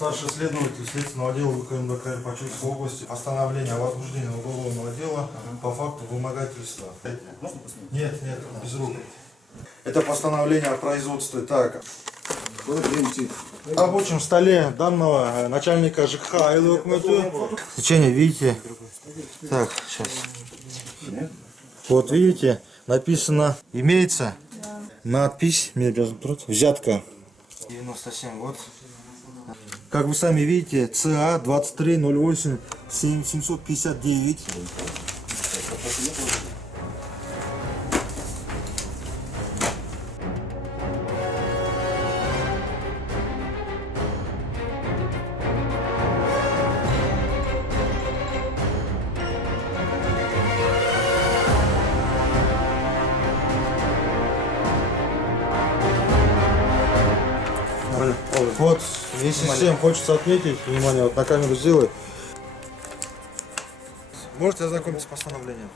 Старший следователь следственного отдела ВКМБК Почувствовской области. Постановление о возбуждении уголовного дела по факту вымогательства. Нет, без рук. Это постановление о производстве. Так. На рабочем столе данного начальника ЖКХ Айлы Окмыту. Течение, видите? Так, сейчас. Вот видите, написано, имеется надпись, взятка. 97, вот. Как вы сами видите, ЦА 2308 759. Вот, если всем хочется отметить, внимание, вот на камеру сделай. Можете ознакомиться с постановлением?